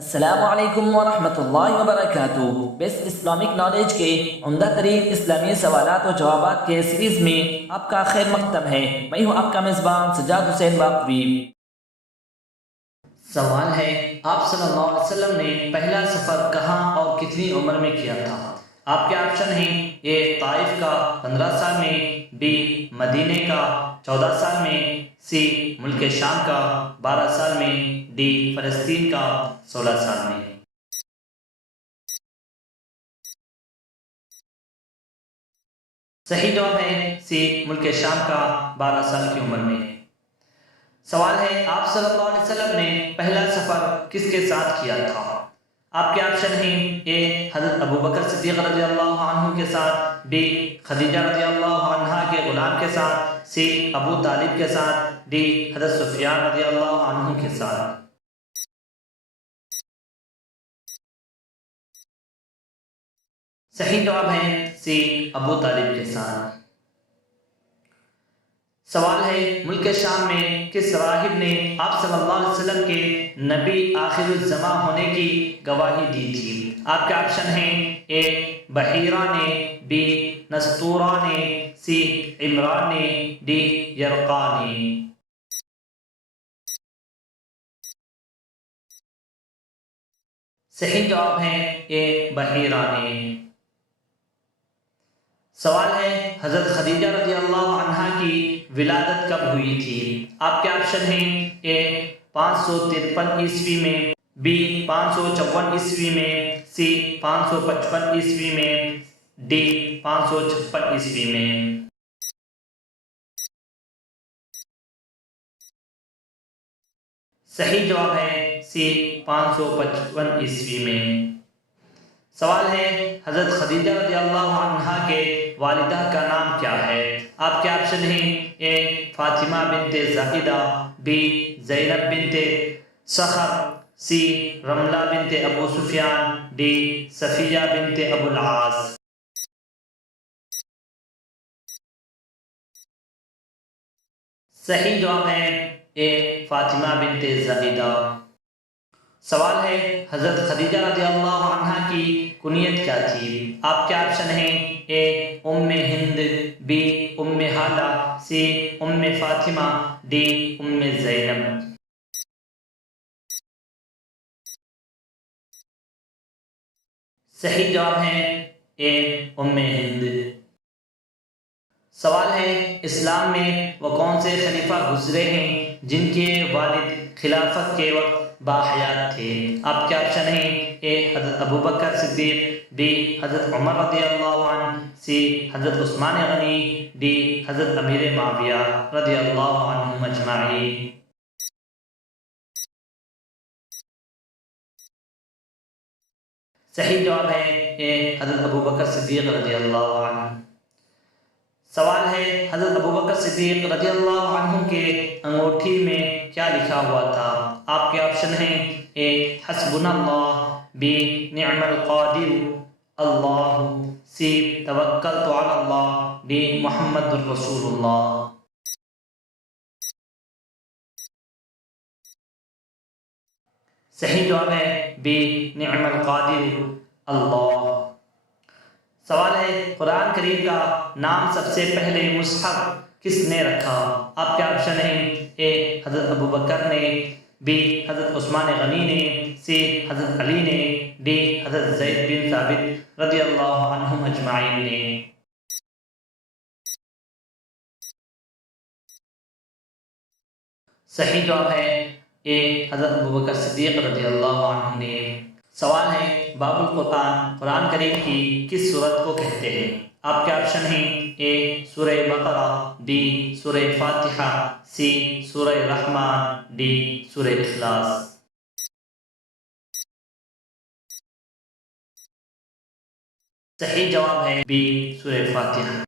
السلام علیکم ورحمۃ اللہ وبرکاتہ۔ بیسٹ اسلامک نالج کے عمدہ ترین اسلامی سوالات و جوابات کے سیریز میں آپ کا خیر مقدم ہے۔ میں ہوں آپ کا میزبان سجاد حسین باقوی۔ سوال ہے، آپ صلی اللہ علیہ وسلم نے پہلا سفر کہاں اور کتنی عمر میں کیا تھا؟ آپ کے آپشن ہیں: اے طائف کا 15 سال میں، بی مدینے کا 14 سال میں، سی ملک شام کا 12 سال میں، ڈی فلسطین کا 16 سال میں۔ صحیح جواب ہے سی ملک شام کا 12 سال کی عمر میں۔ سوال ہے، آپ صلی اللہ علیہ وسلم نے پہلا سفر کس کے ساتھ کیا تھا؟ آپ کے آپشن ہیں: اے حضرت ابوبکر صدیق رضی اللہ عنہ کے ساتھ، بی خدیجہ رضی اللہ عنہا کے غلام کے ساتھ، سی ابو طالب کے ساتھ، ڈی حضرت سفیان رضی اللہ عنہ کے ساتھ۔ صحیح جواب ہے سی ابو طالب کے ساتھ۔ سوال ہے، ملک شام میں کس راہب نے آپ صلی اللہ علیہ وسلم کے نبی آخر الزماں ہونے کی گواہی دی تھی؟ آپ کے آپشن ہیں: اے بحیرہ نے، بی نستورہ نے، سی عمران نے، ڈی یرقا نے۔ صحیح جواب ہے اے بحیرہ نے۔ سوال ہے، حضرت خدیجہ رضی اللہ عنہا کی ولادت کب ہوئی تھی؟ آپ کے آپشن ہیں: اے 553 عیسوی میں، بی 554 عیسوی میں، سی 555 عیسوی میں، ڈی 556 عیسوی میں۔ صحیح جواب ہے سی 555 عیسوی میں۔ سوال ہے، حضرت خدیجہ رضی اللہ عنہا کے والدہ کا نام کیا ہے؟ آپ کے آپشن ہیں: اے فاطمہ بنت زاہدہ، بی زینب بنت سخر، سی رملہ بنت ابو سفیان، ڈی صفیہ بنت ابو العاص۔ صحیح جواب ہے اے فاطمہ بنت زاہدہ۔ سوال ہے، حضرت خدیجہ رضی اللہ عنہا کی کنیت کیا تھی؟ آپ کے آپشن ہیں: اے ام ہند، بی ام ہالہ، سی ام فاطمہ، ڈی ام زینب۔ صحیح جواب ہے اے ام ہند۔ سوال ہے، اسلام میں وہ کون سے خلیفہ گزرے ہیں جن کے والد خلافت کے وقت باحیات تھے؟ آپ کے آپشن ہیں: اے حضرت ابوبکر صدیق، بی حضرت عمر رضی اللہ عنہ، سی حضرت عثمان غنی، ڈی حضرت امیر معاویہ رضی اللہ عنہم اجمعین۔ صحیح جواب ہے اے حضرت ابوبکر صدیق رضی اللہ عنہ۔ سوال ہے، حضرت ابوبکر صدیق رضی اللہ عنہ کے انگوٹھی میں کیا لکھا ہوا تھا؟ آپ کے آپشن ہیں: اے حسبنا اللہ، بی نعم القادر اللہ، سی توکلت علی اللہ، ڈی محمد الرسول اللہ۔ صحیح جواب ہے بی نعم القادر اللہ۔ سوال ہے، قرآن کریم کا نام سب سے پہلے مصحف کس نے رکھا؟ آپ کے آپشن ہیں: اے حضرت ابوبکر نے، بی حضرت عثمان غنی نے، سی حضرت علی نے، ڈی حضرت زید بن ثابت رضی اللہ عنہم اجمعین نے۔ صحیح جواب ہے اے حضرت ابوبکر صدیق رضی اللہ عنہ نے۔ سوال ہے، باب القرآن قرآن کریم کی کس سورت کو کہتے ہیں؟ آپ کے آپشن ہیں: اے سورہ بقرہ، بی سورہ فاتحہ، سی سورہ رحمان، ڈی سورہ اخلاص۔ صحیح جواب ہے بی سورہ فاتحہ۔